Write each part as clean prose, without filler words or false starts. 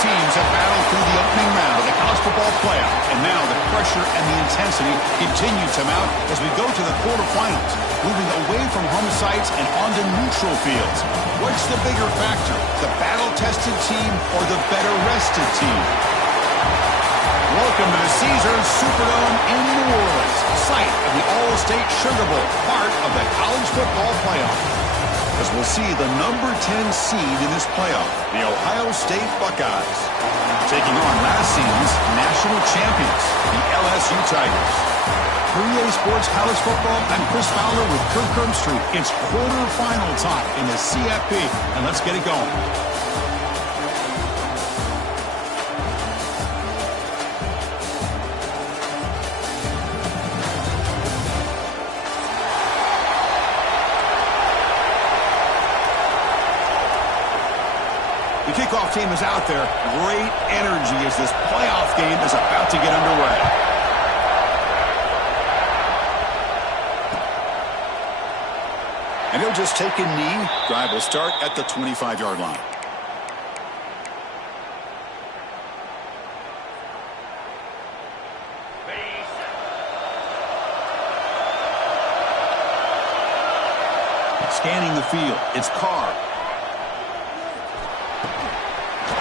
teams have battled through the opening round of the college football playoff, and now the pressure and the intensity continue to mount as we go to the quarterfinals, moving away from home sites and onto neutral fields. What's the bigger factor, the battle-tested team or the better-rested team? Welcome to the Caesars Superdome in New Orleans, site of the All-State Sugar Bowl, part of the college football playoff. As we'll see the number 10 seed in this playoff, the Ohio State Buckeyes, taking on last season's national champions, the LSU Tigers. For EA Sports College Football, I'm Chris Fowler with Kirk Herbstreit. It's quarterfinal time in the CFP, and let's get it going. The kickoff team is out there. Great energy as this playoff game is about to get underway. And he'll just take a knee. Drive will start at the 25-yard line. Scanning the field. It's Carr.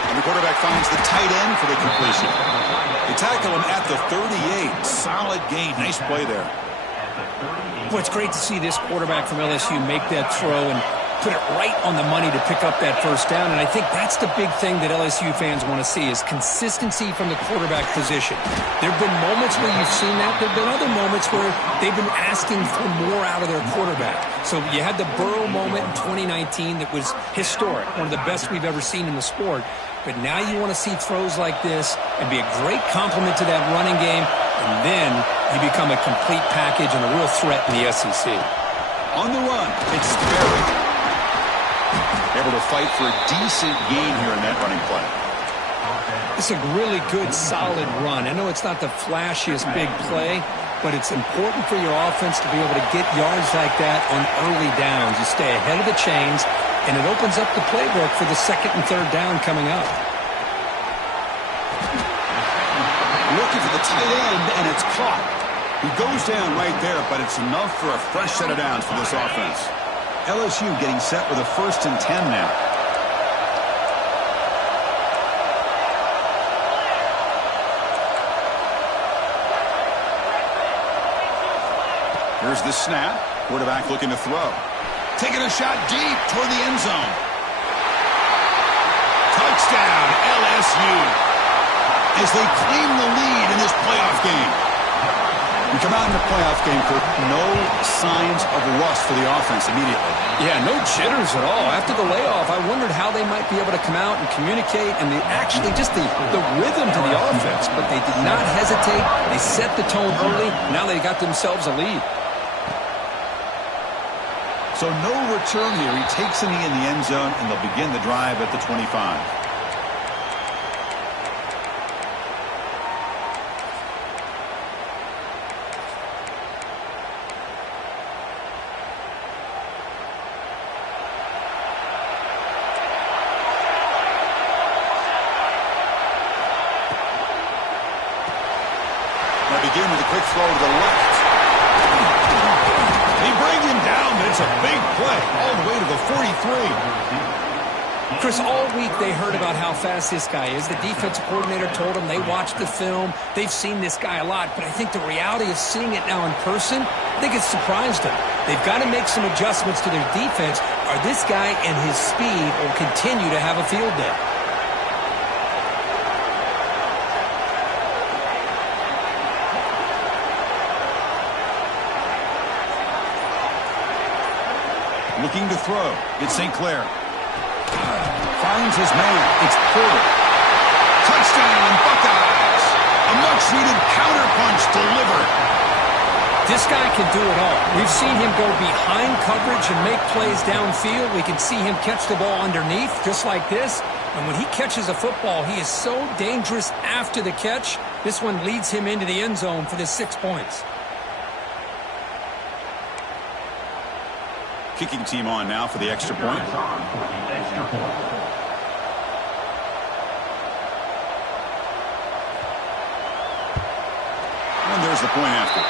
The quarterback finds the tight end for the completion. They tackle him at the 38. Solid gain. Nice play there. Well, it's great to see this quarterback from LSU make that throw and put it right on the money to pick up that first down. And I think that's the big thing that LSU fans want to see is consistency from the quarterback position. There have been moments where you've seen that. There have been other moments where they've been asking for more out of their quarterback. So you had the Burrow moment in 2019 that was historic, one of the best we've ever seen in the sport. But now you want to see throws like this and be a great complement to that running game, and then you become a complete package and a real threat in the SEC. On the run, it's Sperry. Able to fight for a decent gain here in that running play. It's a really good, solid run. I know it's not the flashiest big play, but it's important for your offense to be able to get yards like that on early downs. You stay ahead of the chains, and it opens up the playbook for the second and third down coming up. Looking for the tight end, and it's caught. He goes down right there, but it's enough for a fresh set of downs for this offense. LSU getting set with a 1st and 10 now. Here's the snap. Quarterback looking to throw. Taking a shot deep toward the end zone. Touchdown, LSU. As they claim the lead in this playoff game. We come out in the playoff game, Kirk, no signs of rust for the offense immediately. Yeah, no jitters at all. After the layoff, I wondered how they might be able to come out and communicate and actually just the rhythm to the offense. But they did not hesitate. They set the tone early. Now they got themselves a lead. So no return here. He takes a knee in the end zone, and they'll begin the drive at the 25. They begin with a quick throw to the left. They bring him down, but it's a big play all the way to the 43. Chris, all week they heard about how fast this guy is. The defensive coordinator told them they watched the film. They've seen this guy a lot, but I think the reality of seeing it now in person, I think it's surprised them. They've got to make some adjustments to their defense, or this guy and his speed will continue to have a field day. Looking to throw. It's St. Clair. Finds his man. It's Porter. Touchdown, Buckeyes. A much-needed counterpunch delivered. This guy can do it all. We've seen him go behind coverage and make plays downfield. We can see him catch the ball underneath, just like this. And when he catches a football, he is so dangerous after the catch. This one leads him into the end zone for the 6 points. Kicking team on now for the extra point. Kicking team on now for the extra point. scores the point after.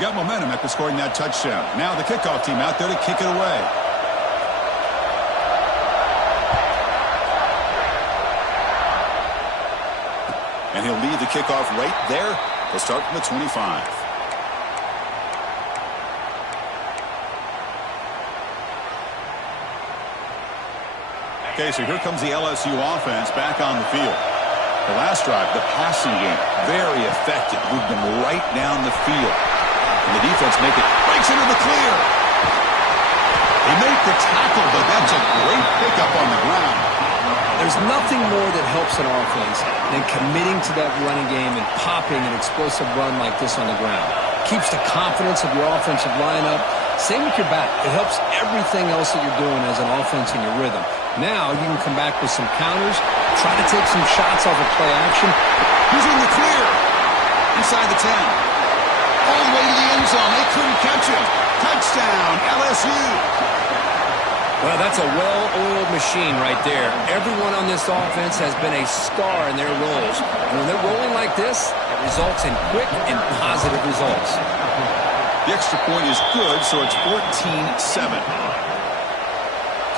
Got momentum after scoring that touchdown. Now the kickoff team out there to kick it away. And he'll lead the kickoff right there. They'll start from the 25. Okay, so here comes the LSU offense back on the field. The last drive, the passing game, very effective. Moved them right down the field. And the defense breaks into the clear. They make the tackle, but that's a great pickup on the ground. There's nothing more that helps an offense than committing to that running game and popping an explosive run like this on the ground. Keeps the confidence of your offensive lineup. Same with your back. It helps everything else that you're doing as an offense in your rhythm. Now you can come back with some counters, try to take some shots off of play action. He's in the clear. Inside the 10. All the way to the end zone. They couldn't catch him. Touchdown, LSU. Well, that's a well-oiled machine right there. Everyone on this offense has been a star in their roles. And when they're rolling like this, it results in quick and positive results. The extra point is good, so it's 14-7.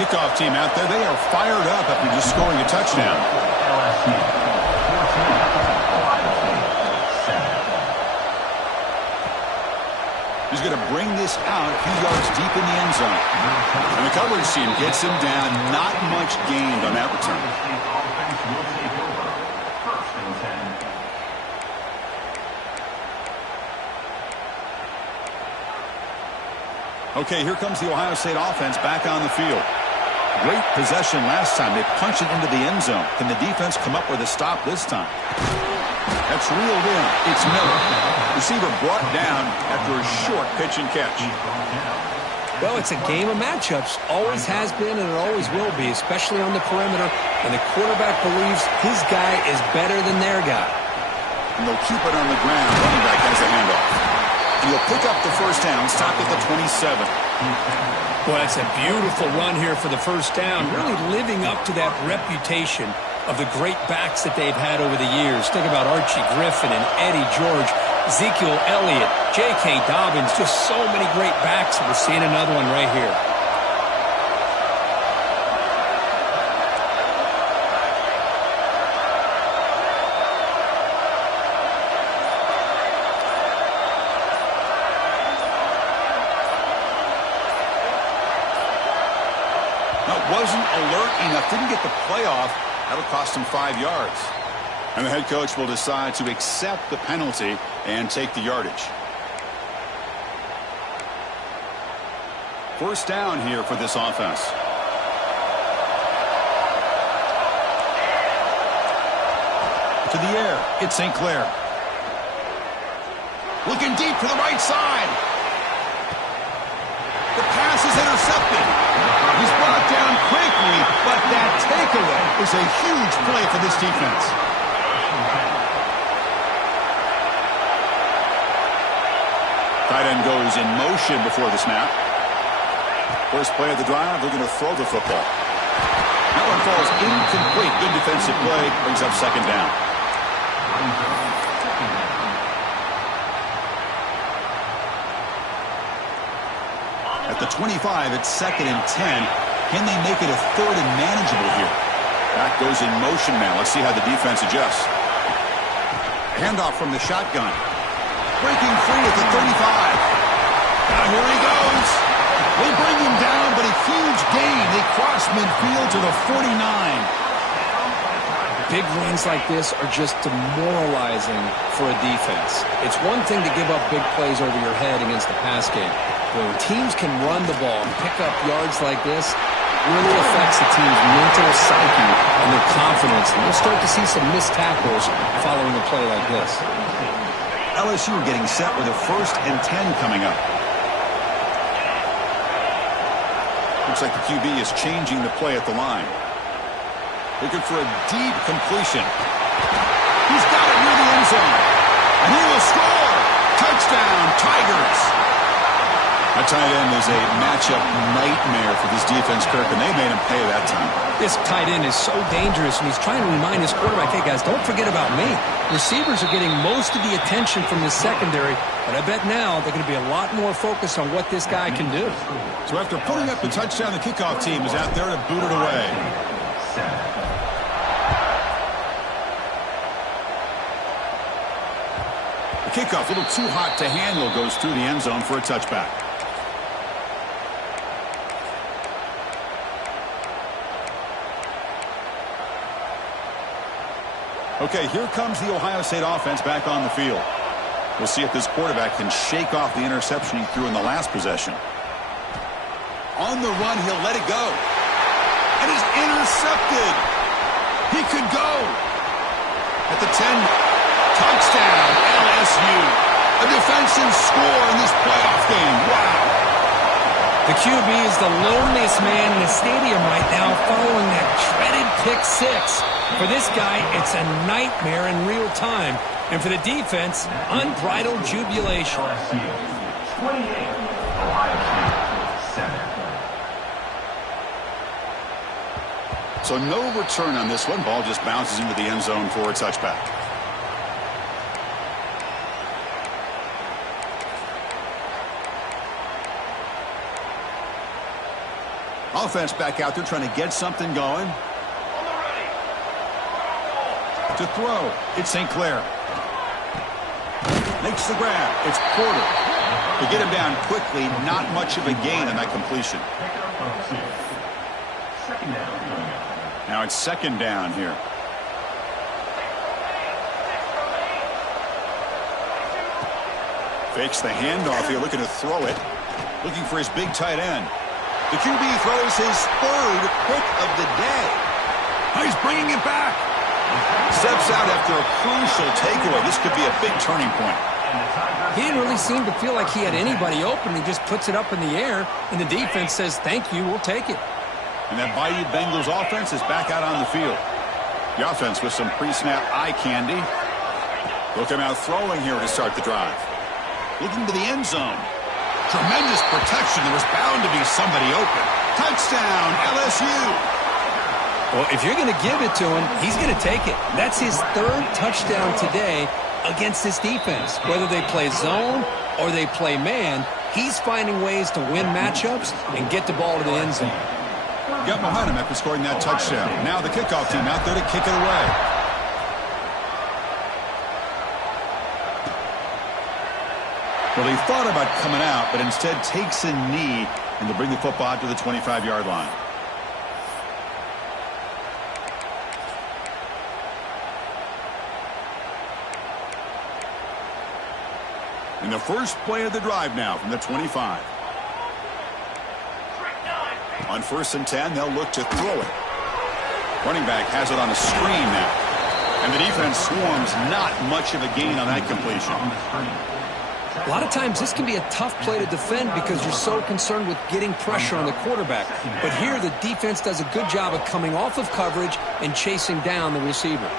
Kickoff team out there, they are fired up after just scoring a touchdown. He's going to bring this out a few yards deep in the end zone. And the coverage team gets him down. Not much gained on that return. Okay, here comes the Ohio State offense back on the field. Great possession last time. They punch it into the end zone. Can the defense come up with a stop this time? That's reeled in. It's Miller. Receiver brought down after a short pitch and catch. Well, it's a game of matchups. Always has been and it always will be, especially on the perimeter. And the quarterback believes his guy is better than their guy. And they'll keep it on the ground. Running back has the handoff. And he'll pick up the first down, stop at the 27. Well, it's a beautiful run here for the first down, really living up to that reputation of the great backs that they've had over the years. Think about Archie Griffin and Eddie George, Ezekiel Elliott, J.K. Dobbins, just so many great backs. We're seeing another one right here. Wasn't alert enough, didn't get the playoff. That'll cost him 5 yards. And the head coach will decide to accept the penalty and take the yardage. First down here for this offense. To the air, it's St. Clair. Looking deep to the right side. The pass is intercepted. He's brought down quickly, but that takeaway is a huge play for this defense. Tight end goes in motion before the snap. First play of the drive, they're going to throw the football. That one falls incomplete. Good defensive play, brings up second down. At the 25, it's 2nd and 10. Can they make it a 3rd and manageable here? Back goes in motion now. Let's see how the defense adjusts. Handoff from the shotgun. Breaking free at the 35. Now here he goes. They bring him down, but a huge gain. They cross midfield to the 49. Big runs like this are just demoralizing for a defense. It's one thing to give up big plays over your head against the pass game. But when teams can run the ball and pick up yards like this, it really affects the team's mental psyche and their confidence. And we'll start to see some missed tackles following a play like this. LSU getting set with a 1st and 10 coming up. Looks like the QB is changing the play at the line. Looking for a deep completion. He's got it near the end zone. And he will score. Touchdown, Tigers. A tight end is a matchup nightmare for this defense, Kirk, and they made him pay that time. This tight end is so dangerous, and he's trying to remind his quarterback, hey, guys, don't forget about me. Receivers are getting most of the attention from this secondary, but I bet now they're going to be a lot more focused on what this guy can do. So after putting up the touchdown, the kickoff team is out there to boot it away. The kickoff, a little too hot to handle, goes through the end zone for a touchback. Okay, here comes the Ohio State offense back on the field. We'll see if this quarterback can shake off the interception he threw in the last possession. On the run, he'll let it go. And is intercepted. He could go. At the 10, touchdown, LSU. A defensive score in this playoff game. Wow. The QB is the loneliest man in the stadium right now following that dreaded pick six. For this guy, it's a nightmare in real time. And for the defense, unbridled jubilation. So no return on this one. Ball just bounces into the end zone for a touchback. Offense back out there trying to get something going. To throw, it's St. Clair. Makes the grab. It's Porter. To get him down quickly, not much of a gain on that completion. Now it's second down here. Fakes the handoff here, looking to throw it. Looking for his big tight end. The QB throws his third pick of the day. Oh, he's bringing it back. Steps out after a crucial takeaway. This could be a big turning point. He didn't really seem to feel like he had anybody open. He just puts it up in the air, and the defense says, thank you, we'll take it. And that Bayou Bengals offense is back out on the field. The offense with some pre-snap eye candy. Look him out throwing here to start the drive. Looking to the end zone. Tremendous protection. There was bound to be somebody open. Touchdown, LSU. Well, if you're going to give it to him, he's going to take it. That's his third touchdown today against this defense. Whether they play zone or they play man, he's finding ways to win matchups and get the ball to the end zone. Got momentum after scoring that touchdown. Now the kickoff team out there to kick it away. Well, he thought about coming out, but instead takes a knee and to bring the football out to the 25-yard line. In the first play of the drive now from the 25. On 1st and 10, they'll look to throw it. Running back has it on a screen now. And the defense swarms, not much of a gain on that completion. A lot of times this can be a tough play to defend because you're so concerned with getting pressure on the quarterback. But here the defense does a good job of coming off of coverage and chasing down the receiver.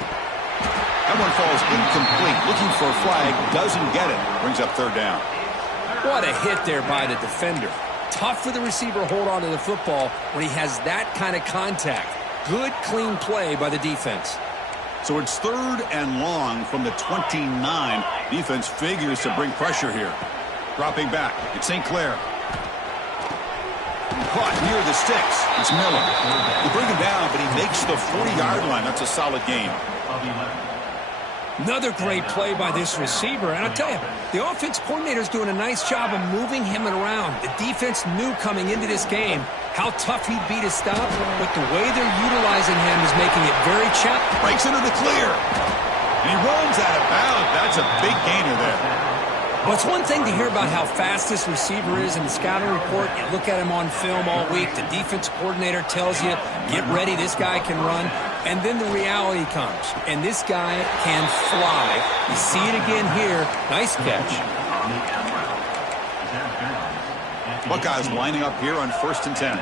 That one falls incomplete. Looking for a flag, doesn't get it. Brings up third down. What a hit there by the defender. Tough for the receiver to hold on to the football when he has that kind of contact. Good, clean play by the defense. So it's third and long from the 29. Defense figures to bring pressure here. Dropping back. It's St. Clair. Caught near the sticks. It's Miller. They bring him down, but he makes the 40-yard line. That's a solid gain. Another great play by this receiver. And I'll tell you, the offense coordinator's doing a nice job of moving him around. The defense knew coming into this game how tough he'd be to stop, but the way they're utilizing him is making it very challenging. Breaks into the clear. And he runs out of bounds. That's a big gainer there. Well, it's one thing to hear about how fast this receiver is in the scouting report. You look at him on film all week. The defense coordinator tells you, get ready, this guy can run. And then the reality comes, and this guy can fly. You see it again here. Nice catch. Buckeyes lining up here on 1st and 10.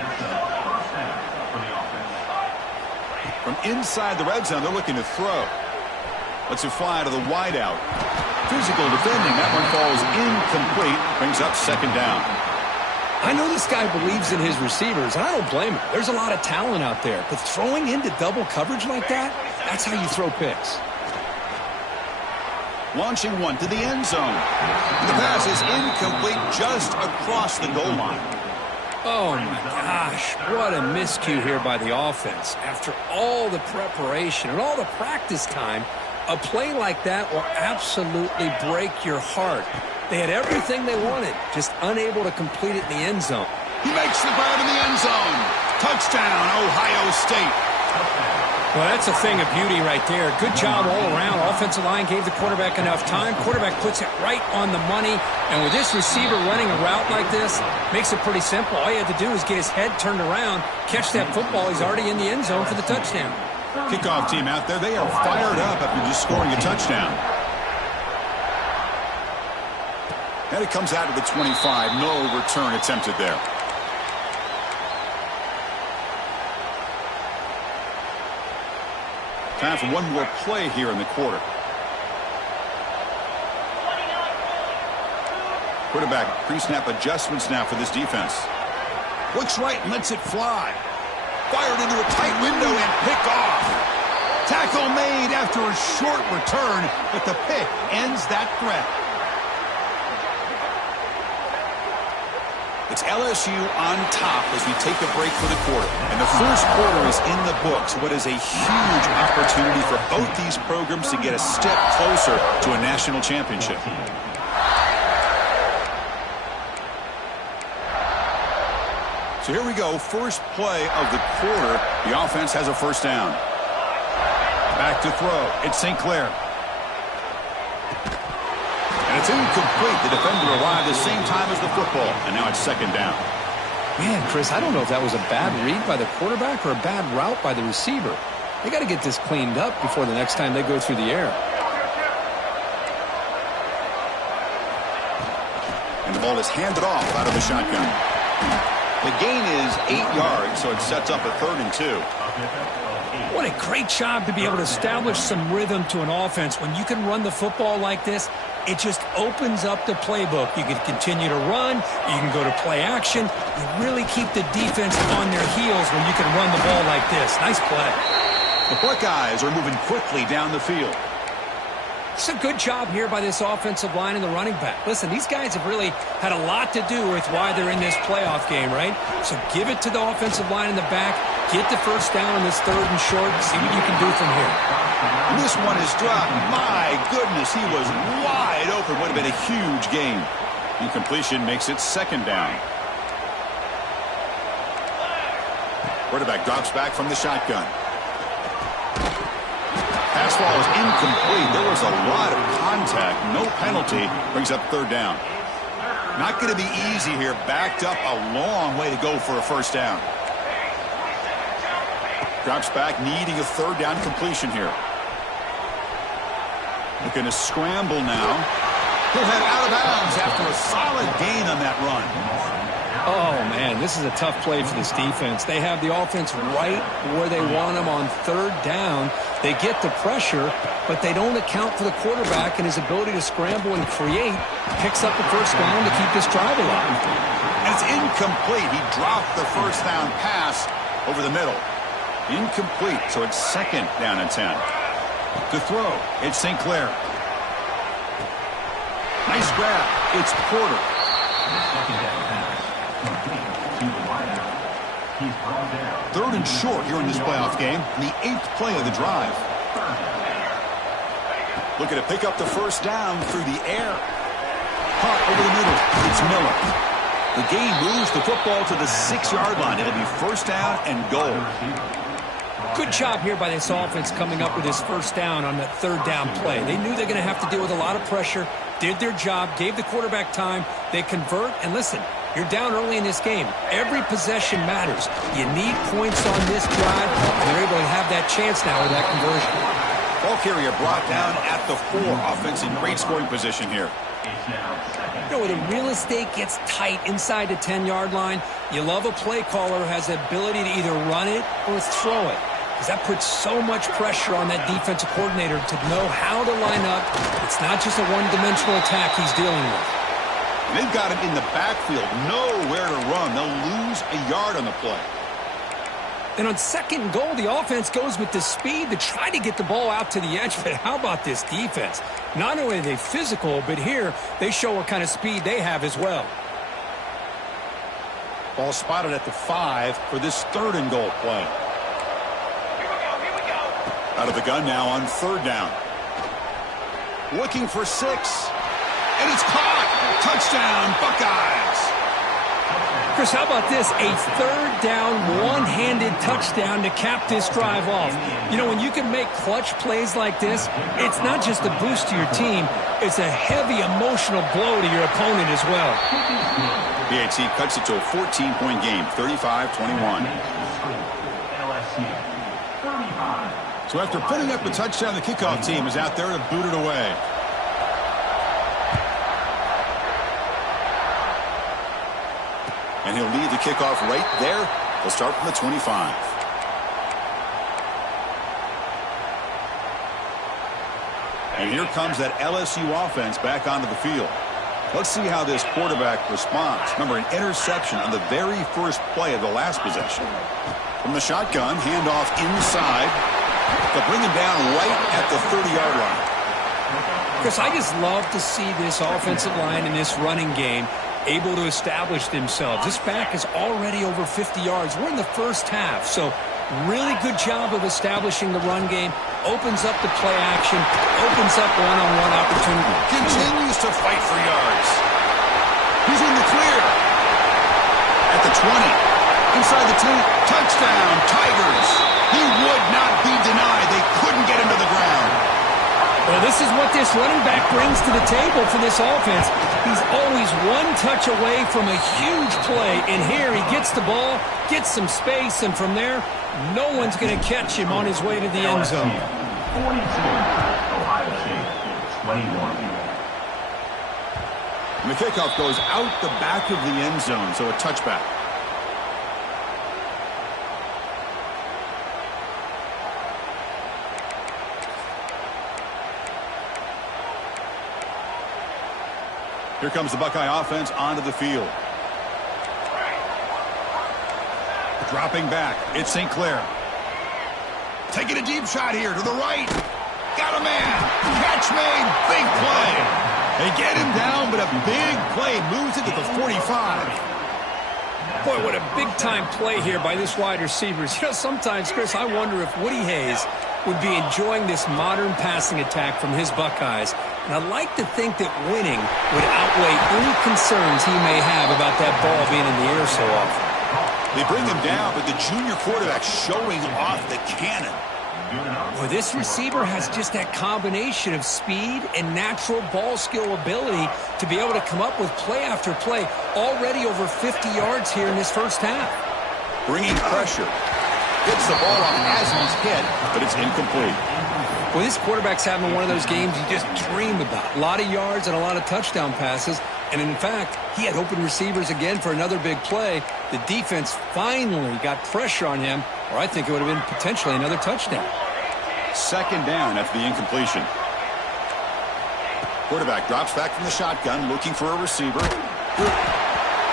From inside the red zone, they're looking to throw. Lets it fly to the wideout. Physical defending. That one falls incomplete. Brings up second down. I know this guy believes in his receivers, and I don't blame him. There's a lot of talent out there, but throwing into double coverage like that, that's how you throw picks. Launching one to the end zone. The pass is incomplete just across the goal line. Oh, my gosh. What a miscue here by the offense. After all the preparation and all the practice time, a play like that will absolutely break your heart. They had everything they wanted, just unable to complete it in the end zone. He makes the grab in the end zone. Touchdown, Ohio State. Well, that's a thing of beauty right there. Good job all around. Offensive line gave the quarterback enough time. Quarterback puts it right on the money. And with this receiver running a route like this, makes it pretty simple. All you have to do is get his head turned around, catch that football. He's already in the end zone for the touchdown. Kickoff team out there. They are fired up after just scoring a touchdown. And it comes out of the 25. No return attempted there. Time for one more play here in the quarter. Quarterback pre-snap adjustments now for this defense. Looks right and lets it fly. Fired into a tight window and picked off. Tackle made after a short return, but the pick ends that threat. It's LSU on top as we take a break for the quarter. And the first quarter is in the books. What is a huge opportunity for both these programs to get a step closer to a national championship. So here we go. First play of the quarter. The offense has a first down. Back to throw. It's St. Clair. And it's incomplete. The defender arrived the same time as the football. And now it's second down. Man, Chris, I don't know if that was a bad read by the quarterback or a bad route by the receiver. They got to get this cleaned up before the next time they go through the air. And the ball is handed off out of the shotgun. The gain is 8 yards, so it sets up a 3rd and 2. What a great job to be able to establish some rhythm to an offense. When you can run the football like this, it just opens up the playbook. You can continue to run. You can go to play action. You really keep the defense on their heels when you can run the ball like this. Nice play. The Buckeyes are moving quickly down the field. It's a good job here by this offensive line and the running back. Listen, these guys have really had a lot to do with why they're in this playoff game, right? So give it to the offensive line in the back. Get the first down on this 3rd and short. See what you can do from here. And this one is dropped. My goodness, he was wide open. Would have been a huge gain. Incompletion makes it second down. Quarterback drops back from the shotgun. Pass ball is incomplete. There was a lot of contact. No penalty. Brings up 3rd down. Not going to be easy here. Backed up a long way to go for a first down. Drops back, needing a 3rd down completion here. Looking to scramble now. He'll head out of bounds after a solid gain on that run. Oh, man, this is a tough play for this defense. They have the offense right where they want them on 3rd down. They get the pressure, but they don't account for the quarterback and his ability to scramble and create. Picks up the first down to keep this drive alive. And it's incomplete. He dropped the first down pass over the middle. Incomplete, so it's second down and 10. To throw, it's St. Clair. Nice grab. It's Porter. 3rd and short here in this playoff game. The 8th play of the drive. Looking to pick up the first down through the air. Caught over the middle. It's Miller. The gain moves the football to the 6-yard line. It'll be first down and goal. Good job here by this offense coming up with this first down on that 3rd down play. They knew they're going to have to deal with a lot of pressure, did their job, gave the quarterback time. They convert, and listen, you're down early in this game. Every possession matters. You need points on this drive, and they're able to have that chance now with that conversion. Ball carrier brought down at the 4. Offense in great scoring position here. You know, when the real estate gets tight inside the 10-yard line, you love a play caller who has the ability to either run it or throw it. Because that puts so much pressure on that defensive coordinator to know how to line up. It's not just a one-dimensional attack he's dealing with. And they've got him in the backfield, nowhere to run. They'll lose a yard on the play. And on second and goal, the offense goes with the speed to try to get the ball out to the edge. But how about this defense? Not only are they physical, but here they show what kind of speed they have as well. Ball spotted at the 5 for this third and goal play. Here we go. Out of the gun now on third down. Looking for 6. And it's caught. Touchdown, Buckeyes. Chris, how about this? A third down, one-handed touchdown to cap this drive off. You know, when you can make clutch plays like this, it's not just a boost to your team, it's a heavy emotional blow to your opponent as well. BAT cuts it to a 14-point game, 35-21. So after putting up a touchdown, the kickoff team is out there to boot it away. And he'll lead the kickoff right there. They'll start from the 25. And here comes that LSU offense back onto the field. Let's see how this quarterback responds. Remember, an interception on the very first play of the last possession. From the shotgun, handoff inside. They'll bring him down right at the 30-yard line. Chris, I just love to see this offensive line in this running game able to establish themselves. This back is already over 50 yards. We're in the first half, so really good job of establishing the run game. Opens up the play action, opens up one-on-one opportunity. Continues to fight for yards. He's in the clear. At the 20. Inside the 10. Touchdown, Tigers. He would not be denied. They couldn't get him to the ground. Well, this is what this running back brings to the table for this offense. He's always one touch away from a huge play. And here he gets the ball, gets some space, and from there, no one's going to catch him on his way to the end zone. 42, Ohio State, 21. And the kickoff goes out the back of the end zone, so a touchback. Here comes the Buckeye offense onto the field. Dropping back, it's St. Clair. Taking a deep shot here to the right. Got a man. Catch made. Big play. They get him down, but a big play moves it to the 45. Boy, what a big-time play here by this wide receivers. You know, sometimes, Chris, I wonder if Woody Hayes would be enjoying this modern passing attack from his Buckeyes. And I'd like to think that winning would outweigh any concerns he may have about that ball being in the air so often. They bring him down, but the junior quarterback showing off the cannon. Boy, this receiver has just that combination of speed and natural ball skill ability to be able to come up with play after play. Already over 50 yards here in this first half. Bringing pressure. Gets the ball off as he's hit, but it's incomplete. Well, this quarterback's having one of those games you just dream about. A lot of yards and a lot of touchdown passes. And in fact, he had open receivers again for another big play. The defense finally got pressure on him, or I think it would have been potentially another touchdown. Second down after the incompletion. Quarterback drops back from the shotgun, looking for a receiver.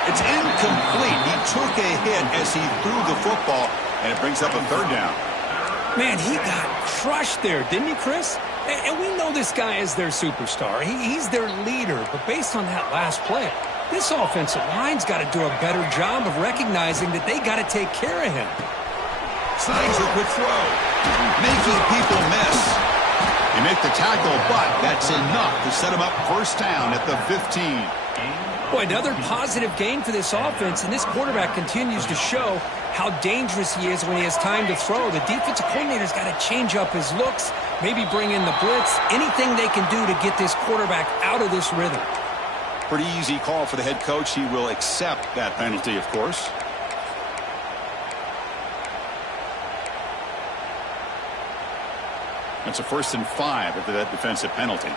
It's incomplete. He took a hit as he threw the football, and it brings up a third down. Man, he got crushed there, didn't he, Chris? And we know this guy is their superstar. He's their leader. But based on that last play, this offensive line's got to do a better job of recognizing that they got to take care of him. Slides a quick throw, making people miss. They make the tackle, but that's enough to set him up first down at the 15. Boy, another positive game for this offense, and this quarterback continues to show how dangerous he is when he has time to throw. The defensive coordinator's got to change up his looks, maybe bring in the blitz, anything they can do to get this quarterback out of this rhythm. Pretty easy call for the head coach. He will accept that penalty, of course. That's a 1st and 5 after that defensive penalty.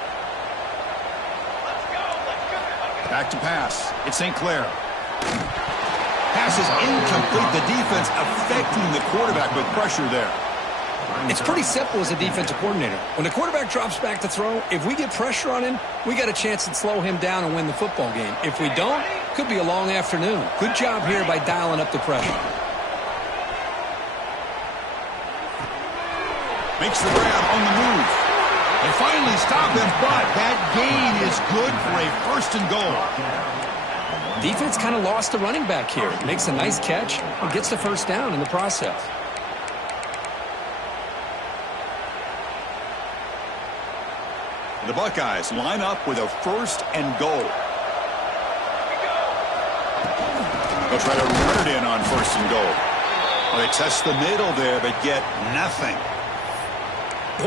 Back to pass. It's St. Clair. Pass is incomplete. The defense affecting the quarterback with pressure there. It's pretty simple as a defensive coordinator. When the quarterback drops back to throw, if we get pressure on him, we got a chance to slow him down and win the football game. If we don't, could be a long afternoon. Good job here by dialing up the pressure. Makes the grab on the move. They finally stop him, but that gain is good for a 1st and goal. Defense kind of lost the running back here. Makes a nice catch and gets the 1st down in the process. The Buckeyes line up with a 1st and goal. They'll try to run it in on 1st and goal. Well, they test the middle there, but get nothing.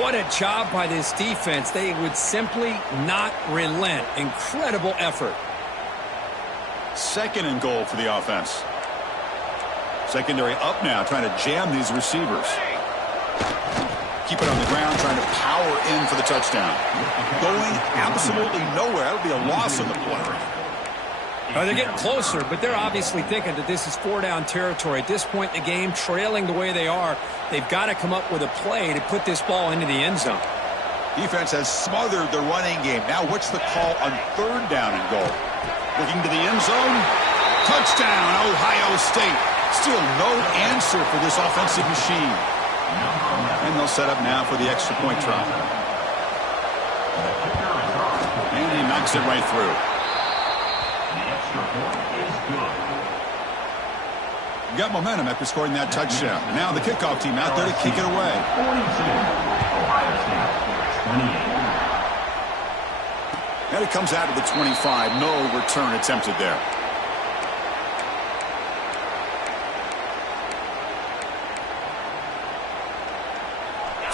What a job by this defense. They would simply not relent. Incredible effort. 2nd and goal for the offense. Secondary up now, trying to jam these receivers. Keep it on the ground, trying to power in for the touchdown. Going absolutely nowhere. That'll be a loss on the play. They're getting closer, but they're obviously thinking that this is 4-down territory. At this point in the game, trailing the way they are, they've got to come up with a play to put this ball into the end zone. Defense has smothered the running game. Now what's the call on 3rd down and goal? Looking to the end zone. Touchdown, Ohio State. Still no answer for this offensive machine. And they'll set up now for the extra point try. And he knocks it right through. Got momentum after scoring that touchdown. Now the kickoff team out there to kick it away. 42, Ohio State, 28. And it comes out of the 25. No return attempted there.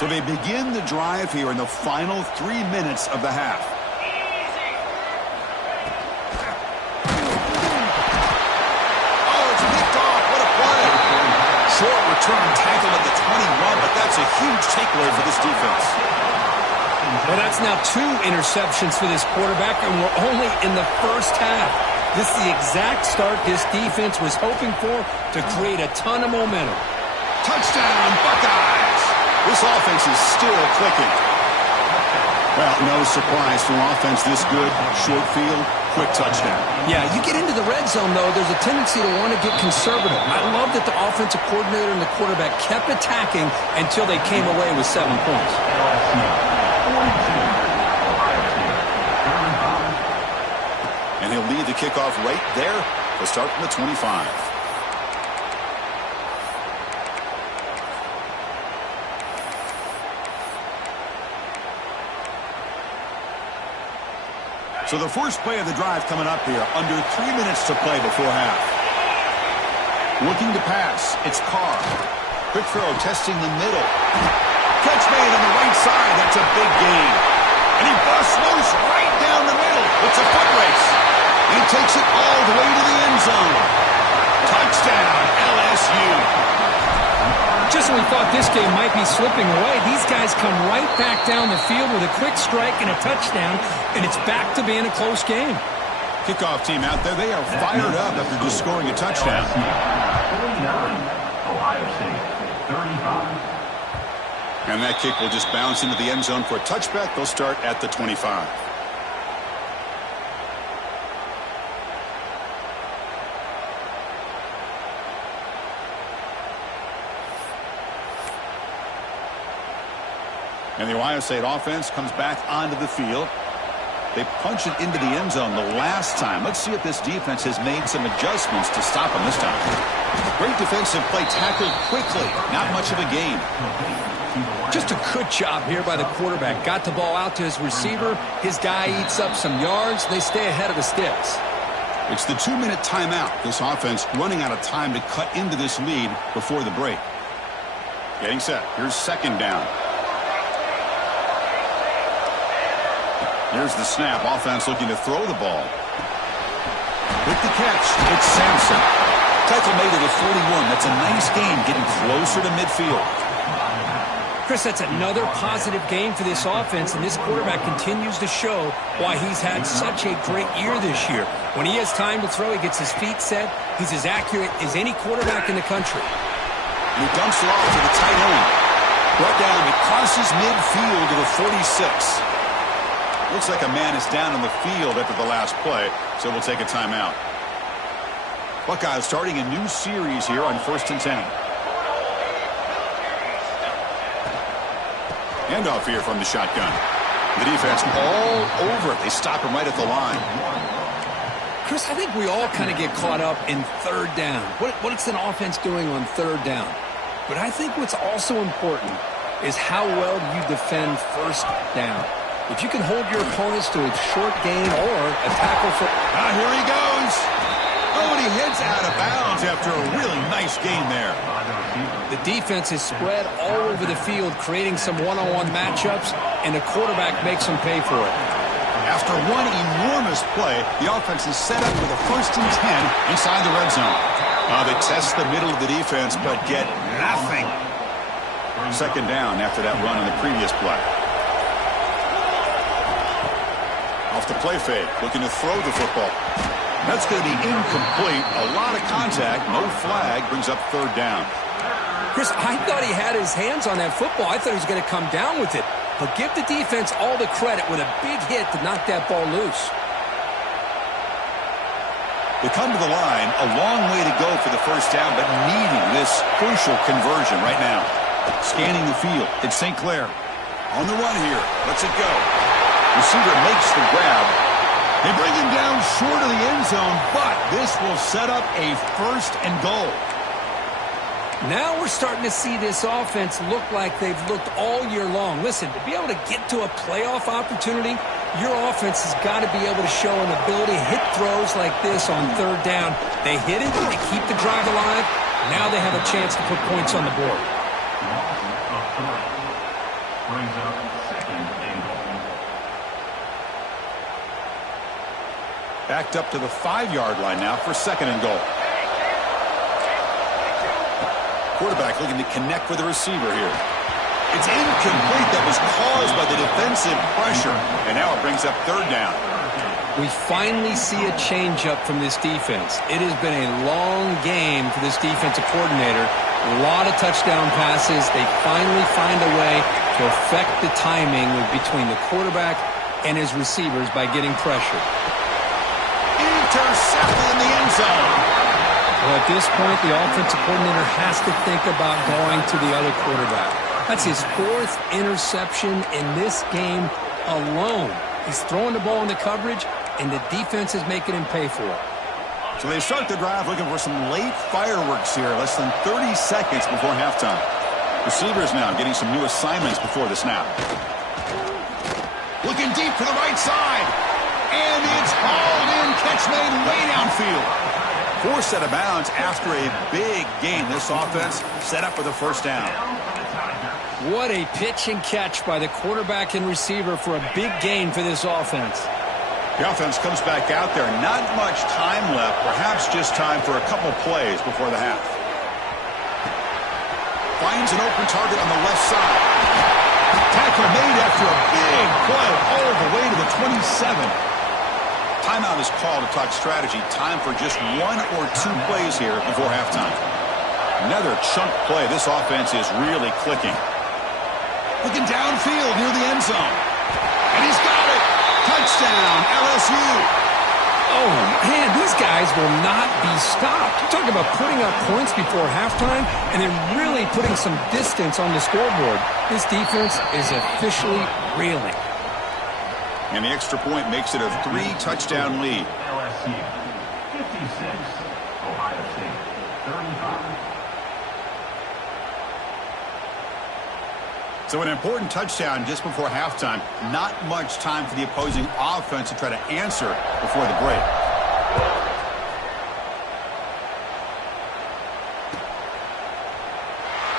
So they begin the drive here in the final 3 minutes of the half. Short return tackle at the 21, but that's a huge takeaway for this defense. Well, that's now 2 interceptions for this quarterback, and we're only in the 1st half. This is the exact start this defense was hoping for to create a ton of momentum. Touchdown, Buckeyes! This offense is still clicking. Well, no surprise for an offense this good. Short field, quick touchdown. Yeah, you get into the red zone, though, there's a tendency to want to get conservative. I love that the offensive coordinator and the quarterback kept attacking until they came away with 7 points. And he'll lead the kickoff right there. They'll start from the 25. So the first play of the drive coming up here, under 3 minutes to play before half. Looking to pass, it's Carr. Quick throw, testing the middle. Catch made on the right side, that's a big gain. And he busts loose right down the middle. It's a foot race. He takes it all the way to the end zone. Touchdown, LSU. Just when we thought this game might be slipping away, these guys come right back down the field with a quick strike and a touchdown, and it's back to being a close game. Kickoff team out there, they are fired up after just scoring a touchdown. 49, Ohio State, 35. And that kick will just bounce into the end zone for a touchback. They'll start at the 25. And the Ohio State offense comes back onto the field. They punch it into the end zone the last time. Let's see if this defense has made some adjustments to stop them this time. Great defensive play, tackled quickly. Not much of a gain. Just a good job here by the quarterback. Got the ball out to his receiver. His guy eats up some yards. They stay ahead of the sticks. It's the 2-minute timeout. This offense running out of time to cut into this lead before the break. Getting set. Here's 2nd down. Here's the snap. Offense looking to throw the ball. With the catch, it's Sampson. Tackle made at the 41. That's a nice gain, getting closer to midfield. Chris, that's another positive game for this offense, and this quarterback continues to show why he's had such a great year this year. When he has time to throw, he gets his feet set. He's as accurate as any quarterback in the country. And he dumps it off to the tight end. Brought down, it crosses midfield to the 46. Looks like a man is down on the field after the last play, so we'll take a timeout. Buckeyes starting a new series here on 1st and 10. Handoff here from the shotgun. The defense all over it. They stop him right at the line. Chris, I think we all kind of get caught up in third down. What's an offense doing on third down? But I think what's also important is how well you defend first down. If you can hold your opponents to a short gain or a tackle for... Here he goes. Oh, and he heads out of bounds after a really nice gain there. The defense is spread all over the field, creating some one-on-one matchups, and the quarterback makes them pay for it. After one enormous play, the offense is set up with a 1st and 10 inside the red zone. They test the middle of the defense, but get nothing. 2nd down after that run on the previous play. Off the play fake, looking to throw the football. That's going to be incomplete. A lot of contact, no flag, brings up 3rd down. Chris, I thought he had his hands on that football. I thought he was going to come down with it. But give the defense all the credit with a big hit to knock that ball loose. They come to the line, a long way to go for the 1st down, but needing this crucial conversion right now. Scanning the field, it's St. Clair. On the run here, lets it go. Receiver makes the grab. They bring him down short of the end zone, but this will set up a 1st and goal. Now we're starting to see this offense look like they've looked all year long. Listen, to be able to get to a playoff opportunity, your offense has got to be able to show an ability to hit throws like this on 3rd down. They hit it, they keep the drive alive. Now they have a chance to put points on the board. Brings up 2nd and goal. Backed up to the 5-yard line now for 2nd and goal. Quarterback looking to connect with the receiver here. It's incomplete. That was caused by the defensive pressure. And now it brings up 3rd down. We finally see a change-up from this defense. It has been a long game for this defensive coordinator. A lot of touchdown passes. They finally find a way to affect the timing between the quarterback and his receivers by getting pressure. Intercepted in the end zone. Well, at this point, the offensive coordinator has to think about going to the other quarterback. That's his 4th interception in this game alone. He's throwing the ball into coverage, and the defense is making him pay for it. So they start the drive looking for some late fireworks here, less than 30 seconds before halftime. Receivers now getting some new assignments before the snap. Looking deep to the right side. And it's hauled in. Catch made way downfield. 4 set of bounds after a big game. This offense set up for the 1st down. What a pitch and catch by the quarterback and receiver for a big gain for this offense. The offense comes back out there. Not much time left. Perhaps just time for a couple plays before the half. Finds an open target on the left side. Tackle made after a big play all the way to the 27. Timeout is called to talk strategy. Time for just 1 or 2 plays here before halftime. Another chunk play. This offense is really clicking. Looking downfield near the end zone. And he's got it. Touchdown, LSU. Oh, man, these guys will not be stopped. You're talking about putting up points before halftime and then really putting some distance on the scoreboard. This defense is officially reeling. And the extra point makes it a 3-touchdown lead. LSU 56, Ohio State 35. So an important touchdown just before halftime. Not much time for the opposing offense to try to answer before the break.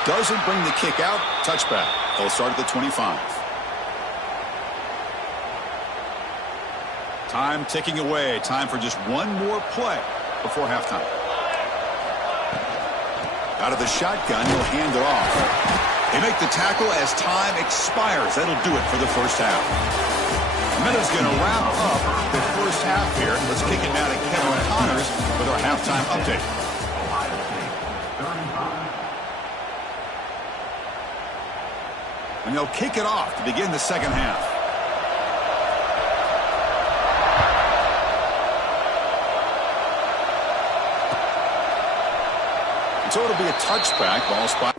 Doesn't bring the kick out. Touchback. They'll start at the 25. Time ticking away. Time for just 1 more play before halftime. Out of the shotgun, he'll hand it off. They make the tackle as time expires. That'll do it for the 1st half. Meadows going to wrap up the 1st half here. Let's kick it now to Kevin Connors with our halftime update. Ohio State 35. And they'll kick it off to begin the second half. So it'll be a touchback. Ball spot.